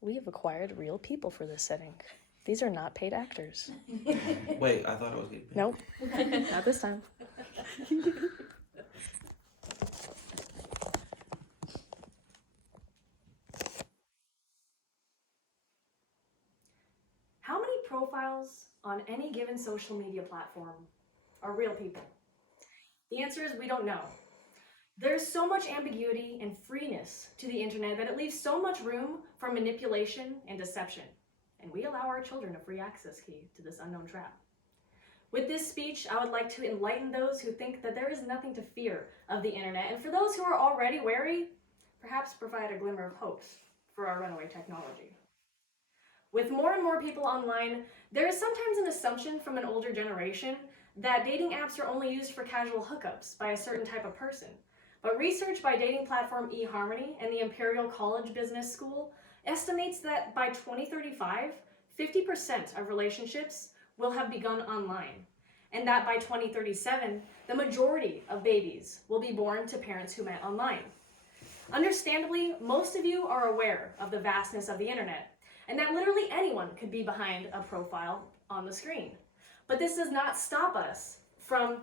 We have acquired real people for this setting. These are not paid actors. Wait, I thought I was getting paid. Nope, not this time. How many profiles on any given social media platform are real people? The answer is we don't know. There's so much ambiguity and freeness to the internet that it leaves so much room for manipulation and deception. And we allow our children a free access key to this unknown trap. With this speech, I would like to enlighten those who think that there is nothing to fear of the internet, and for those who are already wary, perhaps provide a glimmer of hope for our runaway technology. With more and more people online, there is sometimes an assumption from an older generation that dating apps are only used for casual hookups by a certain type of person. But research by dating platform eHarmony and the Imperial College Business School estimates that by 2035, 50% of relationships will have begun online, and that by 2037, the majority of babies will be born to parents who met online. Understandably, most of you are aware of the vastness of the internet, and that literally anyone could be behind a profile on the screen. But this does not stop us from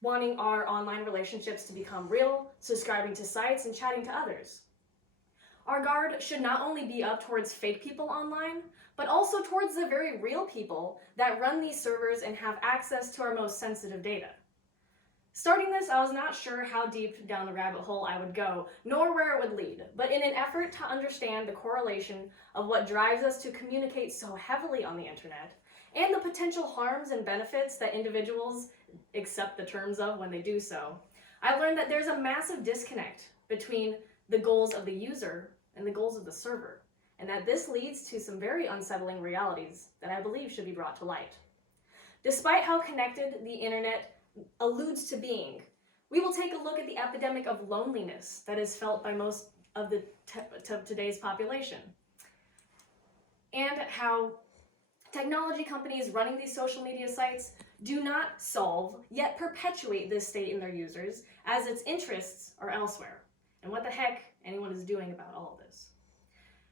wanting our online relationships to become real, subscribing to sites, and chatting to others. Our guard should not only be up towards fake people online, but also towards the very real people that run these servers and have access to our most sensitive data. Starting this, I was not sure how deep down the rabbit hole I would go, nor where it would lead, but in an effort to understand the correlation of what drives us to communicate so heavily on the internet, and the potential harms and benefits that individuals accept the terms of when they do so, I've learned that there's a massive disconnect between the goals of the user and the goals of the server, and that this leads to some very unsettling realities that I believe should be brought to light. Despite how connected the internet alludes to being, we will take a look at the epidemic of loneliness that is felt by most of today's population, and how technology companies running these social media sites do not solve, yet perpetuate this state in their users, as its interests are elsewhere, and what the heck anyone is doing about all of this.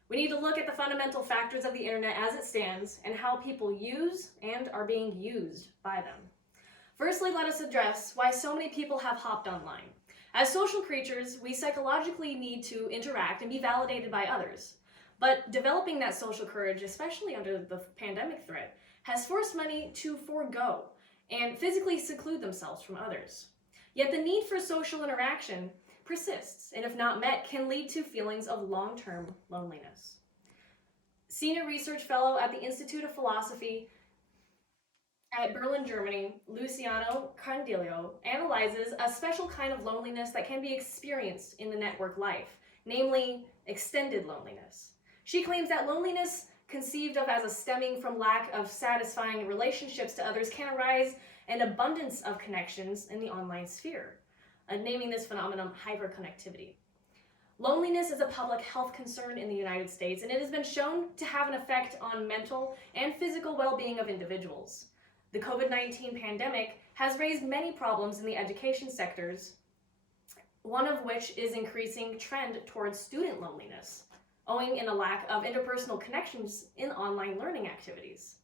We need to look at the fundamental factors of the internet as it stands, and how people use and are being used by them. Firstly, let us address why so many people have hopped online. As social creatures, we psychologically need to interact and be validated by others. But developing that social courage, especially under the pandemic threat, has forced many to forego and physically seclude themselves from others. Yet the need for social interaction persists, and if not met, can lead to feelings of long-term loneliness. Senior research fellow at the Institute of Philosophy at Berlin, Germany, Luciano Candillo, analyzes a special kind of loneliness that can be experienced in the network life, namely extended loneliness. She claims that loneliness, conceived of as a stemming from lack of satisfying relationships to others, can arise an abundance of connections in the online sphere, naming this phenomenon hyperconnectivity. Loneliness is a public health concern in the United States, and it has been shown to have an effect on mental and physical well-being of individuals. The COVID-19 pandemic has raised many problems in the education sectors, one of which is increasing trend towards student loneliness, owing in a lack of interpersonal connections in online learning activities.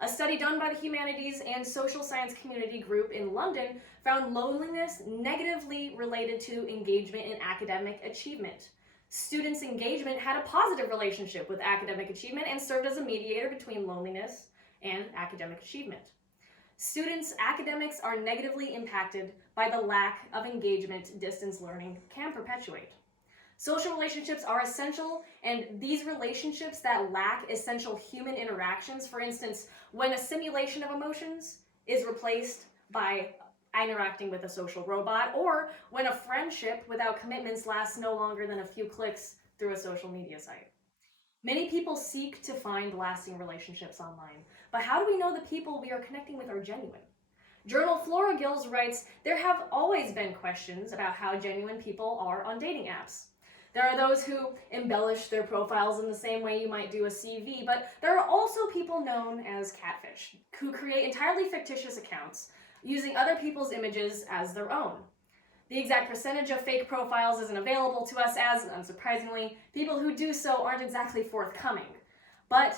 A study done by the Humanities and Social Science Community Group in London found loneliness negatively related to engagement in academic achievement. Students' engagement had a positive relationship with academic achievement and served as a mediator between loneliness and academic achievement. Students' academics are negatively impacted by the lack of engagement distance learning can perpetuate. Social relationships are essential, and these relationships that lack essential human interactions, for instance, when a simulation of emotions is replaced by interacting with a social robot, or when a friendship without commitments lasts no longer than a few clicks through a social media site. Many people seek to find lasting relationships online, but how do we know the people we are connecting with are genuine? Journal Flora Gills writes, there have always been questions about how genuine people are on dating apps. There are those who embellish their profiles in the same way you might do a CV, but there are also people known as catfish, who create entirely fictitious accounts using other people's images as their own. The exact percentage of fake profiles isn't available to us as, unsurprisingly, people who do so aren't exactly forthcoming. But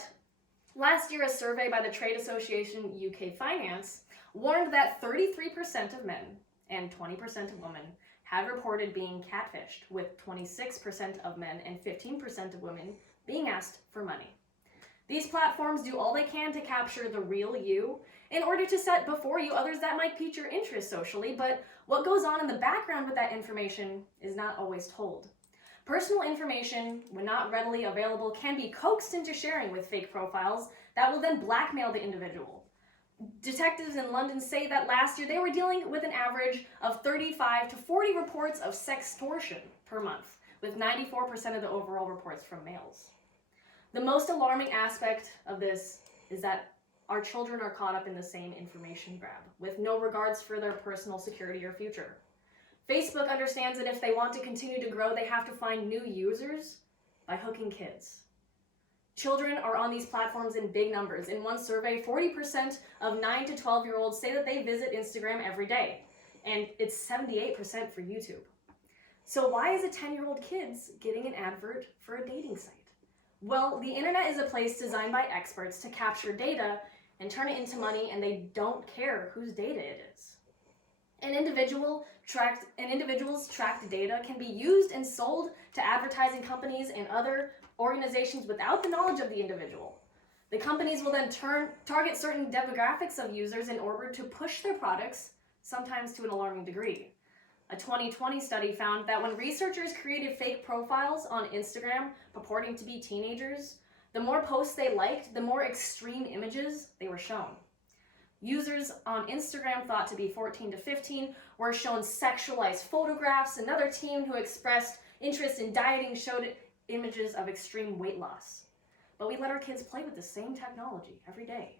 last year, a survey by the trade association UK Finance warned that 33% of men and 20% of women have reported being catfished, with 26% of men and 15% of women being asked for money. These platforms do all they can to capture the real you in order to set before you others that might pique your interest socially, but what goes on in the background with that information is not always told. Personal information, when not readily available, can be coaxed into sharing with fake profiles that will then blackmail the individual. Detectives in London say that last year they were dealing with an average of 35 to 40 reports of sextortion per month, with 94% of the overall reports from males. The most alarming aspect of this is that our children are caught up in the same information grab, with no regards for their personal security or future. Facebook understands that if they want to continue to grow, they have to find new users by hooking kids. Children are on these platforms in big numbers. In one survey, 40% of 9 to 12-year-olds say that they visit Instagram every day, and it's 78% for YouTube. So why is a 10-year-old kid getting an advert for a dating site? Well, the internet is a place designed by experts to capture data and turn it into money, and they don't care whose data it is. An individual's tracked data can be used and sold to advertising companies and other organizations without the knowledge of the individual. The companies will then target certain demographics of users in order to push their products, sometimes to an alarming degree. A 2020 study found that when researchers created fake profiles on Instagram purporting to be teenagers, the more posts they liked, the more extreme images they were shown. Users on Instagram thought to be 14 to 15 were shown sexualized photographs. Another teen who expressed interest in dieting showed images of extreme weight loss. But we let our kids play with the same technology every day.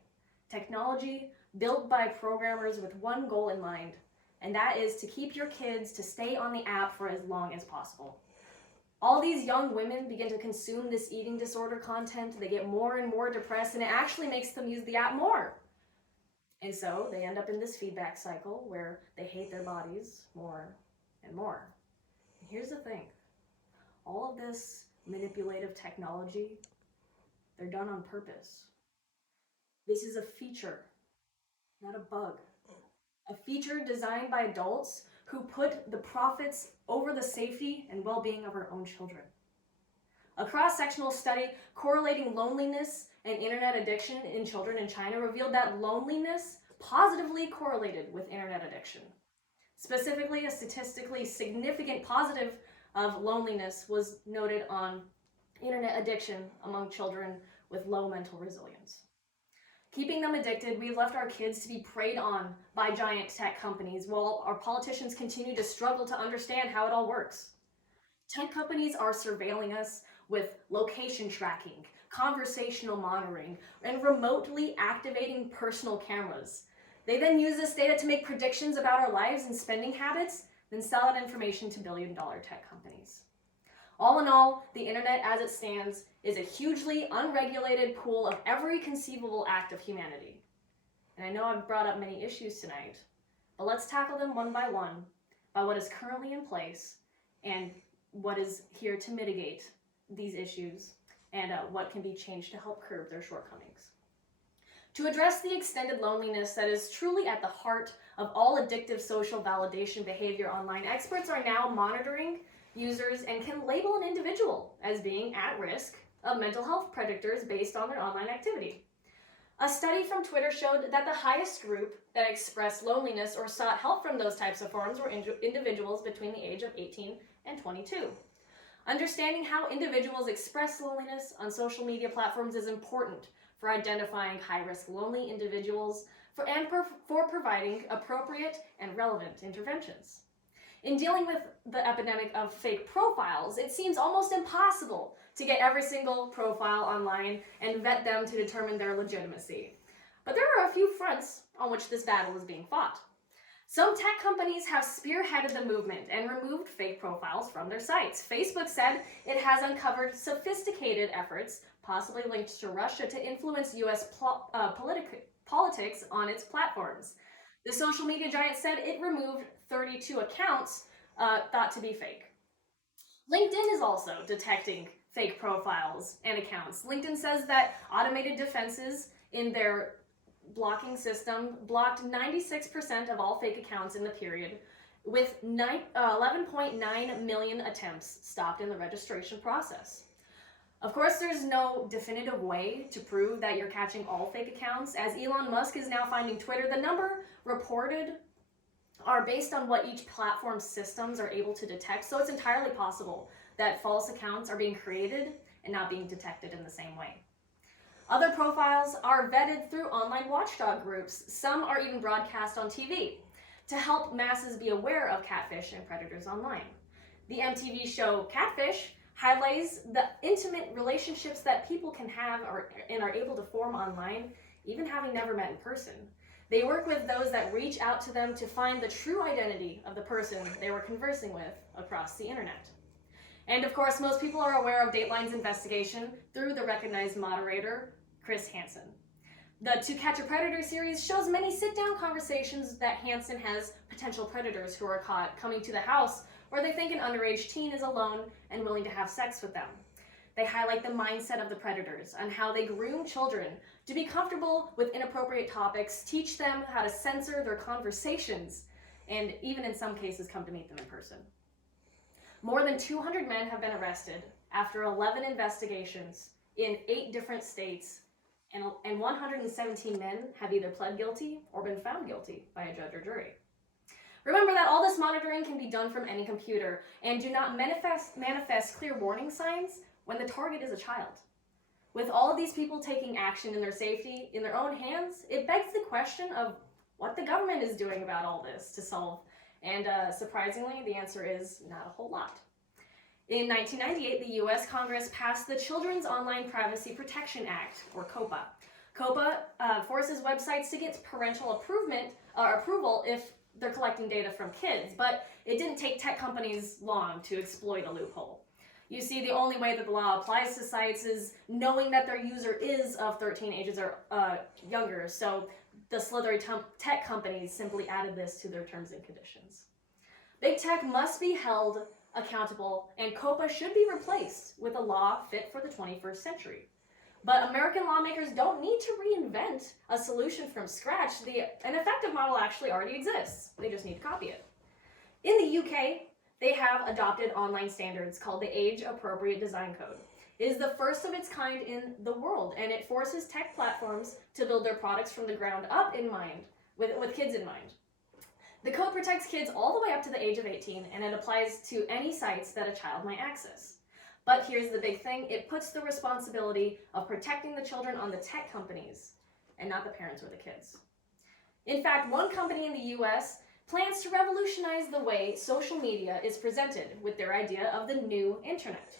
Technology built by programmers with one goal in mind, and that is to keep your kids to stay on the app for as long as possible. All these young women begin to consume this eating disorder content. They get more and more depressed, and it actually makes them use the app more. And so they end up in this feedback cycle where they hate their bodies more and more. And here's the thing. All of this manipulative technology, they're done on purpose. This is a feature, not a bug. A feature designed by adults who put the profits over the safety and well-being of our own children. A cross-sectional study correlating loneliness and internet addiction in children in China revealed that loneliness positively correlated with internet addiction. Specifically, a statistically significant positive of loneliness was noted on internet addiction among children with low mental resilience. Keeping them addicted, we've left our kids to be preyed on by giant tech companies while our politicians continue to struggle to understand how it all works. Tech companies are surveilling us with location tracking, conversational monitoring, and remotely activating personal cameras. They then use this data to make predictions about our lives and spending habits, then sell that information to billion-dollar tech companies. All in all, the internet as it stands is a hugely unregulated pool of every conceivable act of humanity. And I know I've brought up many issues tonight, but let's tackle them one by what is currently in place and what is here to mitigate these issues and what can be changed to help curb their shortcomings. To address the extended loneliness that is truly at the heart of all addictive social validation behavior online, experts are now monitoring users and can label an individual as being at risk of mental health predators based on their online activity. A study from Twitter showed that the highest group that expressed loneliness or sought help from those types of forums were individuals between the age of 18 and 22. Understanding how individuals express loneliness on social media platforms is important for identifying high-risk lonely individuals for providing appropriate and relevant interventions. In dealing with the epidemic of fake profiles, it seems almost impossible to get every single profile online and vet them to determine their legitimacy. But there are a few fronts on which this battle is being fought. Some tech companies have spearheaded the movement and removed fake profiles from their sites. Facebook said it has uncovered sophisticated efforts, possibly linked to Russia, to influence U.S. politics on its platforms. The social media giant said it removed 32 accounts thought to be fake. LinkedIn is also detecting fake profiles and accounts. LinkedIn says that automated defenses in their blocking system blocked 96% of all fake accounts in the period, with 11.9 million attempts stopped in the registration process. Of course, there's no definitive way to prove that you're catching all fake accounts, as Elon Musk is now finding Twitter. The number reported are based on what each platform's systems are able to detect, so it's entirely possible that false accounts are being created and not being detected in the same way. Other profiles are vetted through online watchdog groups. Some are even broadcast on TV to help masses be aware of catfish and predators online. The MTV show Catfish highlights the intimate relationships that people can have and are able to form online, even having never met in person. They work with those that reach out to them to find the true identity of the person they were conversing with across the internet. And of course, most people are aware of Dateline's investigation through the recognized moderator, Chris Hansen. The To Catch a Predator series shows many sit-down conversations that Hansen has potential predators who are caught coming to the house where they think an underage teen is alone and willing to have sex with them. They highlight the mindset of the predators and how they groom children to be comfortable with inappropriate topics, teach them how to censor their conversations, and even in some cases come to meet them in person. More than 200 men have been arrested after 11 investigations in 8 different states, and 117 men have either pled guilty or been found guilty by a judge or jury. Remember that all this monitoring can be done from any computer, and do not manifest clear warning signs when the target is a child. With all of these people taking action in their safety in their own hands, it begs the question of what the government is doing about all this to solve, and surprisingly, the answer is not a whole lot. In 1998, the U.S. Congress passed the Children's Online Privacy Protection Act, or COPPA. COPPA forces websites to get parental approval if they're collecting data from kids, but it didn't take tech companies long to exploit a loophole. You see, the only way that the law applies to sites is knowing that their user is of 13 ages or younger, so the slithery tech companies simply added this to their terms and conditions. Big tech must be held accountable, and COPPA should be replaced with a law fit for the 21st century. But American lawmakers don't need to reinvent a solution from scratch. An effective model actually already exists. They just need to copy it. In the UK, they have adopted online standards called the Age Appropriate Design Code. It is the first of its kind in the world, and it forces tech platforms to build their products from the ground up in mind, with kids in mind. The code protects kids all the way up to the age of 18, and it applies to any sites that a child might access. But here's the big thing, it puts the responsibility of protecting the children on the tech companies, and not the parents or the kids. In fact, one company in the US plans to revolutionize the way social media is presented with their idea of the new internet.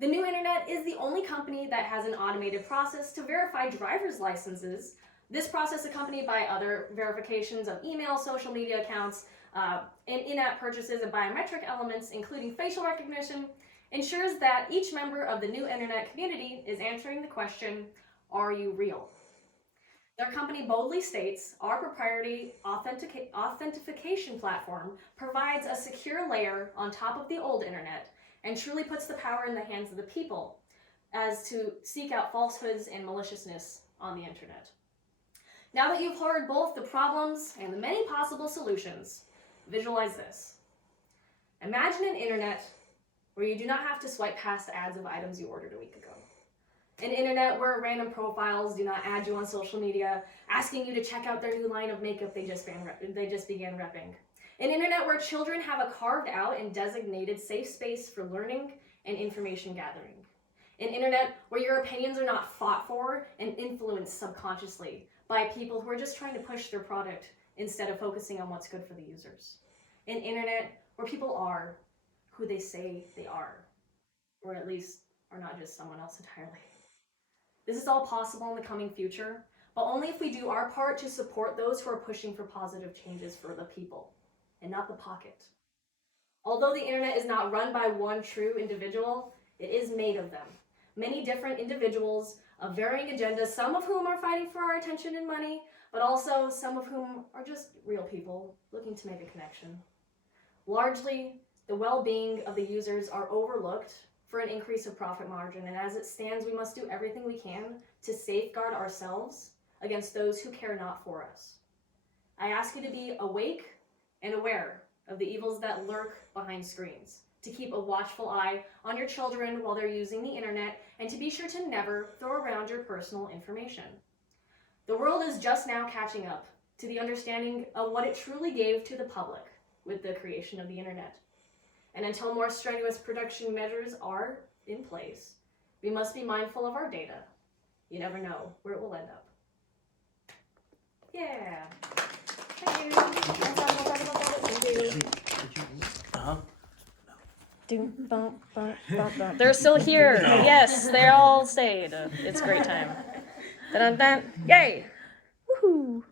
The new internet is the only company that has an automated process to verify driver's licenses. This process, accompanied by other verifications of email, social media accounts, and in-app purchases and biometric elements, including facial recognition, ensures that each member of the new internet community is answering the question, are you real? Their company boldly states, our proprietary authentication platform provides a secure layer on top of the old internet and truly puts the power in the hands of the people as to seek out falsehoods and maliciousness on the internet. Now that you've heard both the problems and the many possible solutions, visualize this. Imagine an internet where you do not have to swipe past ads of items you ordered a week ago. An internet where random profiles do not add you on social media, asking you to check out their new line of makeup they just began repping. An internet where children have a carved out and designated safe space for learning and information gathering. An internet where your opinions are not fought for and influenced subconsciously by people who are just trying to push their product instead of focusing on what's good for the users. An internet where people are who they say they are, or at least are not just someone else entirely. This is all possible in the coming future, but only if we do our part to support those who are pushing for positive changes for the people, and not the pocket. Although the internet is not run by one true individual, it is made of them. Many different individuals of varying agendas, some of whom are fighting for our attention and money, but also some of whom are just real people looking to make a connection. Largely, the well-being of the users are overlooked for an increase of profit margin, and as it stands, we must do everything we can to safeguard ourselves against those who care not for us. I ask you to be awake and aware of the evils that lurk behind screens, to keep a watchful eye on your children while they're using the internet, and to be sure to never throw around your personal information. The world is just now catching up to the understanding of what it truly gave to the public with the creation of the internet. And until more strenuous protection measures are in place, we must be mindful of our data. You never know where it will end up. Yeah. Thank you. Uh-huh. Doom, bump, bump, bump, bump. They're still here. Yes, they all stayed. It's a great time. Dun, dun, dun. Yay! Woohoo!